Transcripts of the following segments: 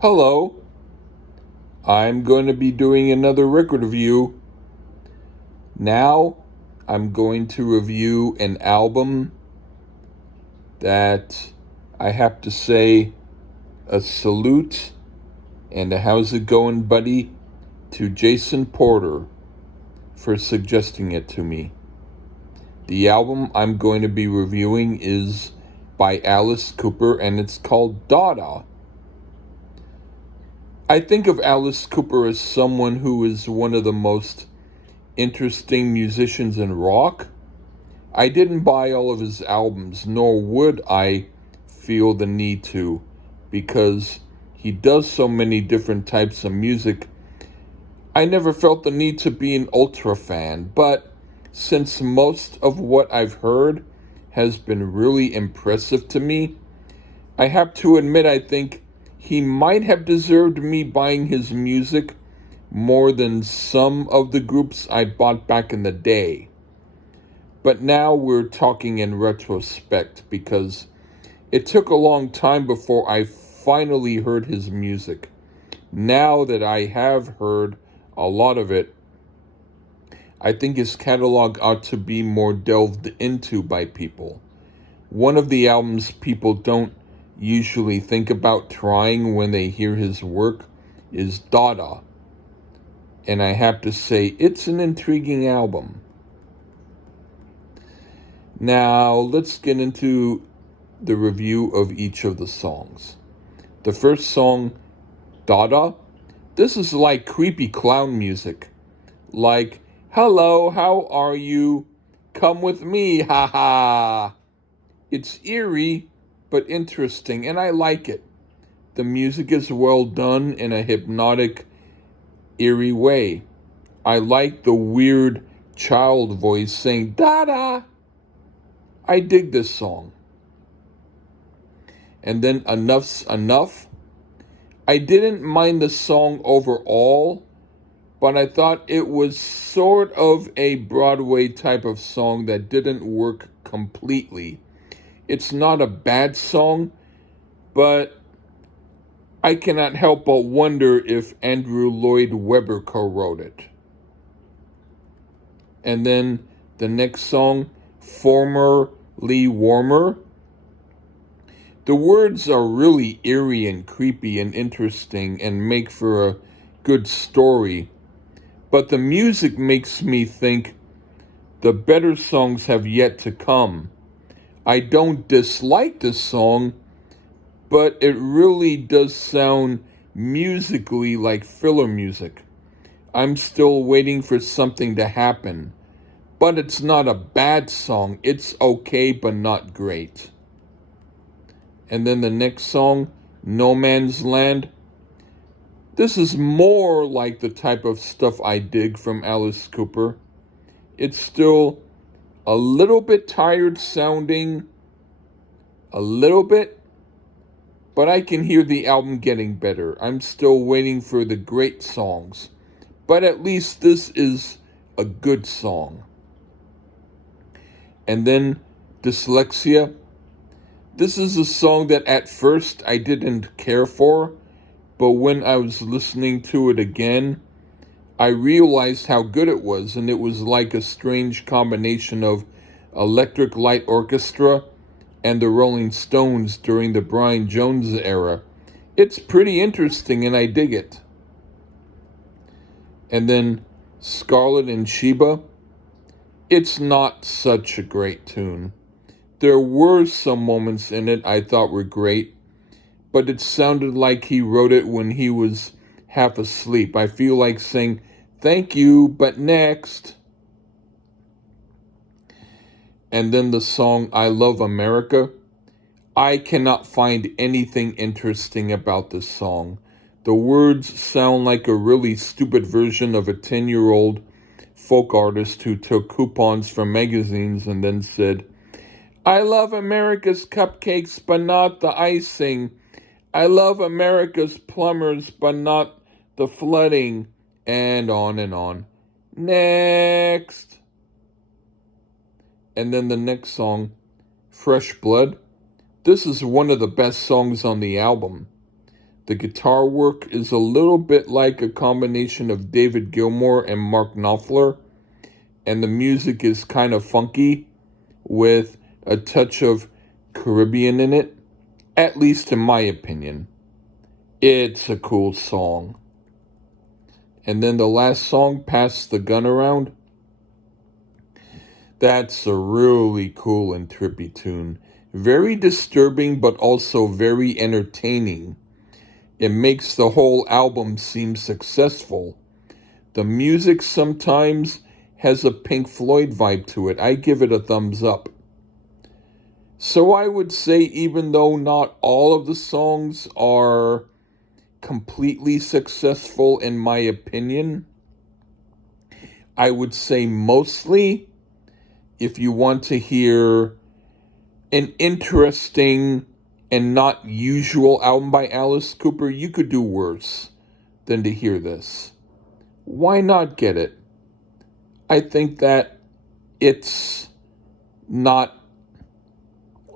Hello, I'm going to be doing another record review. Now, I'm going to review an album that I have to say a salute and a how's it going, buddy, to Jason Porter for suggesting it to me. The album I'm going to be reviewing is by Alice Cooper and it's called Dada. I think of Alice Cooper as someone who is one of the most interesting musicians in rock. I didn't buy all of his albums, nor would I feel the need to, because he does so many different types of music. I never felt the need to be an ultra fan, but since most of what I've heard has been really impressive to me, I have to admit I think he might have deserved me buying his music more than some of the groups I bought back in the day. But now we're talking in retrospect because it took a long time before I finally heard his music. Now that I have heard a lot of it, I think his catalog ought to be more delved into by people. One of the albums people don't usually think about trying when they hear his work is Dada. And I have to say, it's an intriguing album. Now, let's get into the review of each of the songs. The first song, Dada, this is like creepy clown music. Like, hello, how are you? Come with me, ha. It's eerie, but interesting, and I like it. The music is well done in a hypnotic, eerie way. I like the weird child voice saying, Dada. I dig this song. And then Enough's Enough. I didn't mind the song overall, but I thought it was sort of a Broadway type of song that didn't work completely. It's not a bad song, but I cannot help but wonder if Andrew Lloyd Webber co-wrote it. And then the next song, Formerly Warmer. The words are really eerie and creepy and interesting and make for a good story. But the music makes me think the better songs have yet to come. I don't dislike this song, but it really does sound musically like filler music. I'm still waiting for something to happen. But it's not a bad song. It's okay, but not great. And then the next song, No Man's Land. This is more like the type of stuff I dig from Alice Cooper. It's still a little bit tired sounding, a little bit, but I can hear the album getting better. I'm still waiting for the great songs, but at least this is a good song. And then Dyslexia. This is a song that at first I didn't care for, but when I was listening to it again, I realized how good it was, and it was like a strange combination of Electric Light Orchestra and the Rolling Stones during the Brian Jones era. It's pretty interesting, and I dig it. And then Scarlet and Sheba. It's not such a great tune. There were some moments in it I thought were great, but it sounded like he wrote it when he was half asleep. I feel like saying, thank you, but next. And then the song, I Love America. I cannot find anything interesting about this song. The words sound like a really stupid version of a 10-year-old folk artist who took coupons from magazines and then said, I love America's cupcakes, but not the icing. I love America's plumbers, but not the flooding. And on and on. Next. And then the next song, Fresh Blood. This is one of the best songs on the album. The guitar work is a little bit like a combination of David Gilmour and Mark Knopfler, and the music is kind of funky with a touch of Caribbean in it, at least in my opinion. It's a cool song. And then the last song, Pass the Gun Around, that's a really cool and trippy tune. Very disturbing, but also very entertaining. It makes the whole album seem successful. The music sometimes has a Pink Floyd vibe to it. I give it a thumbs up. So I would say, even though not all of the songs are completely successful in my opinion, I would say mostly, if you want to hear an interesting and not usual album by Alice Cooper, you could do worse than to hear this. Why not get it? I think that it's not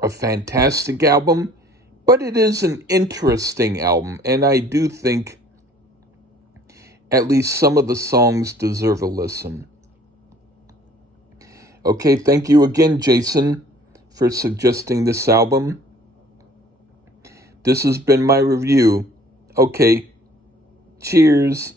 a fantastic album, but it is an interesting album, and I do think at least some of the songs deserve a listen. Okay, thank you again, Jason, for suggesting this album. This has been my review. Okay, cheers.